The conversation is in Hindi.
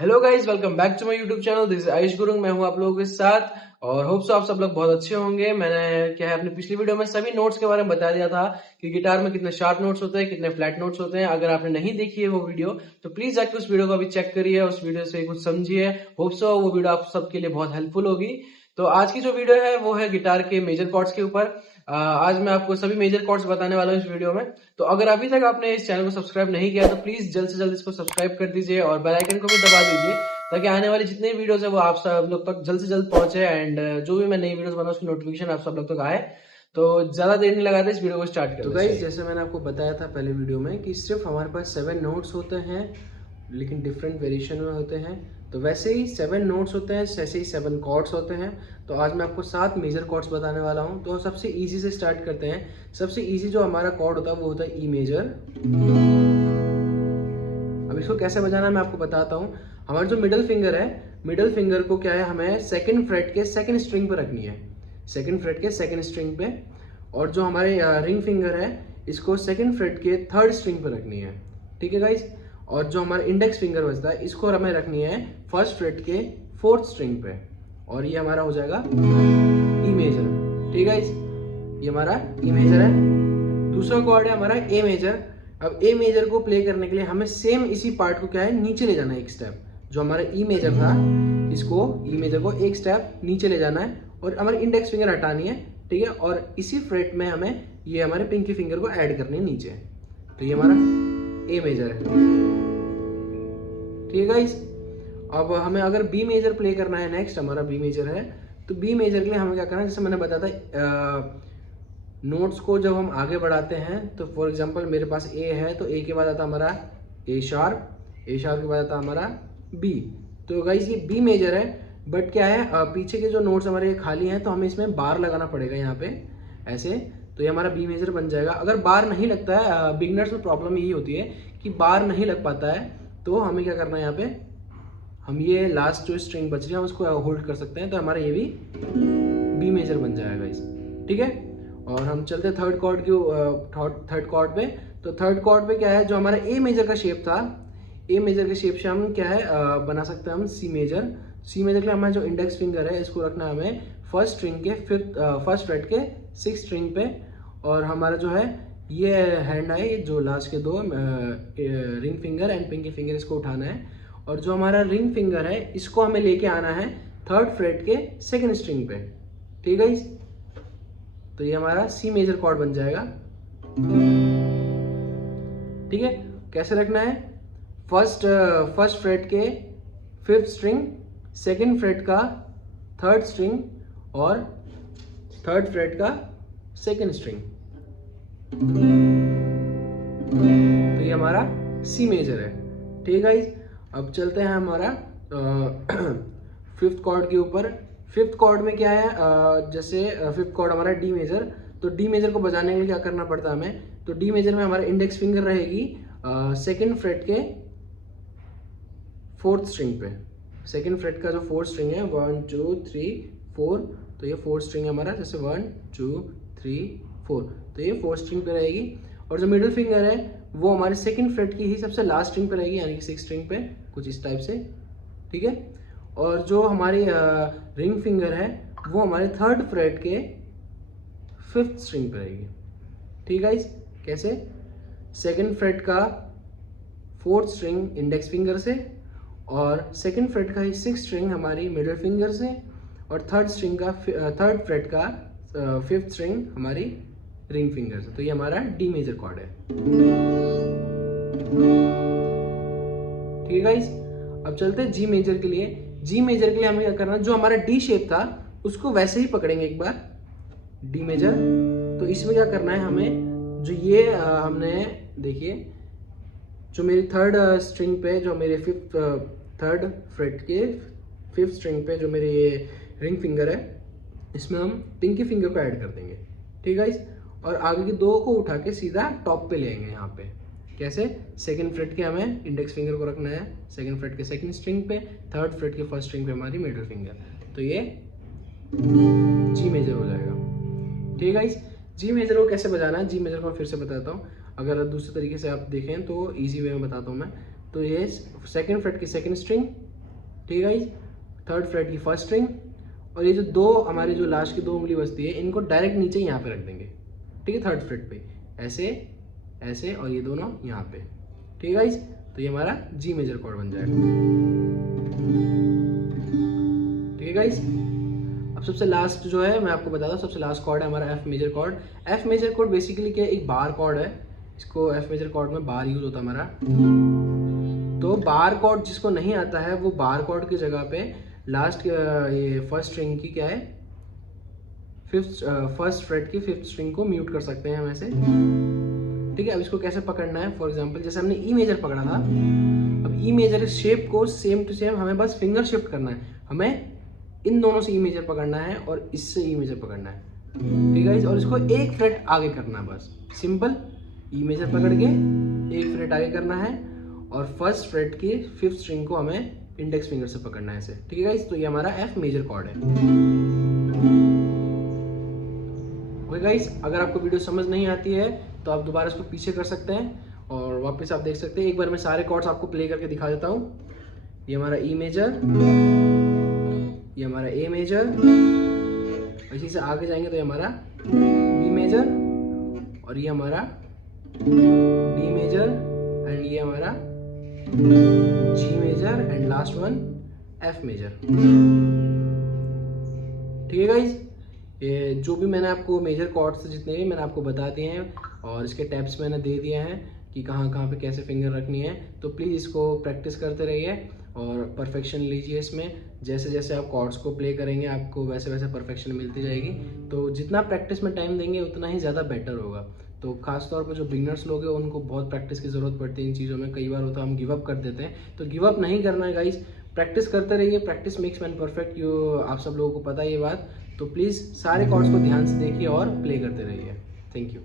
Hello guys, welcome back to my YouTube channel. This is Ayush Gurung. मैं हूं आप लोगों के साथ और होप सो आप सब लोग बहुत अच्छे होंगे। मैंने क्या है अपनी पिछली वीडियो में सभी नोट्स के बारे में बता दिया था कि गिटार में कितने शार्प नोट्स होते हैं, कितने फ्लैट नोट्स होते हैं। अगर आपने नहीं देखी है वो वीडियो तो प्लीज जाके उस वीडियो को अभी चेक करिए, उस वीडियो से कुछ समझिए। होप सो वो वीडियो आप सबके लिए बहुत हेल्पफुल होगी। तो आज की जो वीडियो है वो है गिटार के मेजर कॉर्ड्स के ऊपर। आज मैं आपको सभी मेजर कॉर्ड्स बताने वाला हूँ इस वीडियो में। तो अगर अभी तक आपने इस चैनल को सब्सक्राइब नहीं किया तो प्लीज जल्द से जल्द इसको सब्सक्राइब कर दीजिए और बेल आइकन को भी दबा दीजिए ताकि आने वाली जितनी वीडियोस है वो आप सब लोग तक जल्द से जल्द पहुंचे एंड जो भी मैं नई वीडियोस बनाऊं उसकी नोटिफिकेशन आप सब लोग तक आए। तो ज्यादा देर नहीं लगाते, इस वीडियो को स्टार्ट करते हैं। तो गाइस, जैसे मैंने आपको बताया था पहले वीडियो में कि सिर्फ हमारे पास 7 नोट्स होते हैं लेकिन डिफरेंट वेरिएशन में होते हैं। तो वैसे ही 7 नोट्स होते हैं, वैसे ही 7 कॉर्ड्स होते हैं। तो आज मैं आपको 7 मेजर कॉर्ड्स बताने वाला हूं। तो सबसे इजी से स्टार्ट करते हैं। सबसे इजी जो हमारा कॉर्ड होता है वो होता है ई मेजर। अब इसको कैसे बजाना है मैं आपको बताता हूँ। हमारा जो मिडल फिंगर है, मिडल फिंगर को क्या है, हमें सेकंड फ्रेट के सेकंड स्ट्रिंग पर रखनी है, सेकंड फ्रेट के सेकंड स्ट्रिंग पे। और जो हमारे रिंग फिंगर है इसको सेकंड फ्रेट के थर्ड स्ट्रिंग पर रखनी है। ठीक है गाइस। और जो हमारा इंडेक्स फिंगर बचता है इसको हमें रखनी है फर्स्ट फ्रेट के फोर्थ स्ट्रिंग पे। और ये हमारा हो जाएगा ई मेजर। ठीक है गाइस, ये हमारा ई मेजर है। दूसरा कॉर्ड है हमारा ए मेजर। अब ए मेजर को प्ले करने के लिए हमें सेम इसी पार्ट को क्या है, नीचे ले जाना है एक स्टेप। जो हमारा ई मेजर था इसको, ई मेजर को एक स्टेप नीचे ले जाना है और हमारी इंडेक्स फिंगर हटानी है। ठीक है, और इसी फ्रेट में हमें ये हमारे पिंकी फिंगर को ऐड करनी है नीचे। तो ये हमारा ए मेजर है। ठीक है गाइस। अब हमें अगर बी मेजर प्ले करना है, नेक्स्ट हमारा बी मेजर है। तो बी मेजर के लिए हमें क्या करना है, जैसे मैंने बताया था नोट्स को जब हम आगे बढ़ाते हैं तो फॉर एग्जांपल मेरे पास ए है तो ए के बाद आता हमारा ए शार्प, ए शार्प के बाद आता हमारा बी। तो गाइस ये बी मेजर है, बट क्या है पीछे के जो नोट्स हमारे खाली हैं तो हमें इसमें बार लगाना पड़ेगा यहाँ पे ऐसे। तो ये हमारा बी मेजर बन जाएगा। अगर बार नहीं लगता है, बिगनर्स में प्रॉब्लम यही होती है कि बार नहीं लग पाता है, तो हमें क्या करना है यहाँ पे, हम ये लास्ट जो स्ट्रिंग बच रही है उसको होल्ड कर सकते हैं। तो हमारा ये भी बी मेजर बन जाएगा इस। ठीक है, और हम चलते हैं थर्ड कॉर्ड के थर्ड कॉर्ड पे। तो थर्ड कॉर्ड पे क्या है, जो हमारा ए मेजर का शेप था, ए मेजर के शेप से हम क्या है बना सकते हैं हम सी मेजर। सी मेजर के लिए हमारा जो इंडेक्स फिंगर है इसको रखना है हमें फर्स्ट स्ट्रिंग के फर्स्ट फ्रेट के सिक्स स्ट्रिंग पे। और हमारा जो है ये हैंड है, जो लास्ट के दो ring finger and pinky finger, इसको उठाना है। और जो हमारा रिंग फिंगर है इसको हमें लेके आना है थर्ड फ्रेट के सेकेंड स्ट्रिंग पे। ठीक है, तो ये हमारा सी मेजर कॉर्ड बन जाएगा। ठीक है, कैसे रखना है, फर्स्ट फ्रेट के फिफ्थ स्ट्रिंग, सेकंड फ्रेट का थर्ड स्ट्रिंग और थर्ड फ्रेट का सेकंड स्ट्रिंग। तो ये हमारा सी मेजर है। ठीक है, अब चलते हैं हमारा फिफ्थ कॉर्ड के ऊपर। फिफ्थ कॉर्ड में क्या है, जैसे फिफ्थ कॉर्ड हमारा डी मेजर। तो डी मेजर को बजाने के लिए क्या करना पड़ता है हमें, तो डी मेजर में हमारा इंडेक्स फिंगर रहेगी सेकंड फ्रेट के फोर्थ स्ट्रिंग पे। सेकंड फ्रेट का जो फोर्थ स्ट्रिंग है 1 2 3 4, तो ये फोर्थ स्ट्रिंग है हमारा, जैसे 1 2 3 4, तो ये फोर्थ स्ट्रिंग पे रहेगी। और जो मिडिल फिंगर है वो हमारे सेकंड फ्रेट की ही सबसे लास्ट स्ट्रिंग पे रहेगी, यानी कि सिक्स स्ट्रिंग पे, कुछ इस टाइप से। ठीक है, और जो हमारी रिंग फिंगर है वो हमारे थर्ड फ्रेट के फिफ्थ स्ट्रिंग पे रहेगी। ठीक है, कैसे, सेकंड फ्रेट का फोर्थ स्ट्रिंग इंडेक्स फिंगर से, और सेकंड फ्रेट का ही सिक्स स्ट्रिंग हमारी मिडिल फिंगर से, और थर्ड फ्रेट का फिफ्थ स्ट्रिंग हमारी रिंग फिंगर से। तो ये हमारा डी मेजर कॉर्ड है। ठीक है गाइस, अब चलते हैं जी मेजर के लिए। जी मेजर के लिए हमें क्या करना है, जो हमारा डी शेप था उसको वैसे ही पकड़ेंगे एक बार, डी मेजर। तो इसमें क्या करना है हमें, जो ये हमने देखिए, जो मेरी थर्ड स्ट्रिंग पे, जो मेरे थर्ड फ्रेट के फिफ्थ स्ट्रिंग पे जो मेरे ये रिंग फिंगर है, इसमें हम पिंकी फिंगर को ऐड कर देंगे। ठीक है, और आगे की दो को उठा के सीधा टॉप पे लेंगे यहाँ पे। कैसे, सेकंड फ्रेट के हमें इंडेक्स फिंगर को रखना है सेकंड फ्रेट के सेकंड स्ट्रिंग पे, थर्ड फ्रेट के फर्स्ट स्ट्रिंग पे हमारी मिडिल फिंगर। तो ये जी मेजर हो जाएगा। ठीक है, जी मेजर को कैसे बजाना है, जी मेजर को मैं फिर से बताता हूँ। अगर दूसरे तरीके से आप देखें तो इजी वे में बताता हूँ मैं। तो ये सेकंड फ्रेट की सेकंड स्ट्रिंग, ठीक है गाइज, थर्ड फ्रेट की फर्स्ट स्ट्रिंग, और ये जो दो हमारी जो लास्ट की 2 उंगली बचती है इनको डायरेक्ट नीचे यहाँ पे रख देंगे, ठीक है, थर्ड फ्रेट पे, ऐसे ऐसे, और ये दोनों यहाँ पे, ठीक है गाइज। तो ये हमारा जी मेजर कॉर्ड बन जाएगा, ठीक है गाइज। अब सबसे लास्ट जो है मैं आपको बताता हूँ, सबसे लास्ट कॉर्ड है हमारा F major chord. F major chord basically क्या है, एक बार कॉर्ड है, इसको एफ मेजर कॉर्ड में बार यूज होता है हमारा। तो बार कॉर्ड जिसको नहीं आता है वो बार कॉर्ड की जगह पे लास्ट ये फर्स्ट स्ट्रिंग की क्या है, फर्स्ट फ्रेट की 5th स्ट्रिंग को म्यूट कर सकते हैं हम ऐसे, ठीक है। अब इसको कैसे पकड़ना है, फॉर एग्जांपल जैसे हमने ई मेजर पकड़ा था, अब ई मेजर शेप को सेम टू सेम हमें बस फिंगर शिफ्ट करना है, हमें इन दोनों से ई मेजर पकड़ना है और इससे ई मेजर पकड़ना है, ठीक है, और इसको एक फ्रेट आगे करना है, बस सिंपल, ई मेजर पकड़ के एक फ्रेट आगे करना है, और फर्स्ट फ्रेट की 5th स्ट्रिंग को हमें इंडेक्स फिंगर से पकड़ना है ऐसे, ठीक है गाइस। तो ये हमारा एफ मेजर कॉर्ड है। ओके गाइस, अगर आपको वीडियो समझ नहीं आती है तो आप दोबारा इसको पीछे कर सकते हैं और वापस आप देख सकते हैं। एक बार मैं सारे कॉर्ड्स आपको प्ले करके दिखा देता हूँ। ये हमारा ई मेजर, ये हमारा ए मेजर, इसी से आगे जाएंगे तो ये हमारा बी मेजर, और ये हमारा डी मेजर, एंड ये हमारा G major, and last one F major, ठीक है गाइज। ये जो भी मैंने आपको मेजर कॉर्ड्स जितने भी मैंने आपको बता दिए हैं और इसके टैप्स मैंने दे दिए हैं कि कहाँ कहाँ पे कैसे फिंगर रखनी है, तो प्लीज़ इसको प्रैक्टिस करते रहिए और परफेक्शन लीजिए इसमें। जैसे जैसे आप कॉर्ड्स को प्ले करेंगे आपको वैसे वैसे परफेक्शन मिलती जाएगी। तो जितना प्रैक्टिस में टाइम देंगे उतना ही ज़्यादा बेटर होगा। तो खास तौर पर जो बिगनर्स लोग हैं उनको बहुत प्रैक्टिस की ज़रूरत पड़ती है इन चीज़ों में। कई बार होता है हम गिव अप कर देते हैं, तो गिव अप नहीं करना है गाइस, प्रैक्टिस करते रहिए। प्रैक्टिस मेक्स मैन परफेक्ट, आप सब लोगों को पता है ये बात। तो प्लीज़ सारे कॉर्ड्स को ध्यान से देखिए और प्ले करते रहिए। Thank you.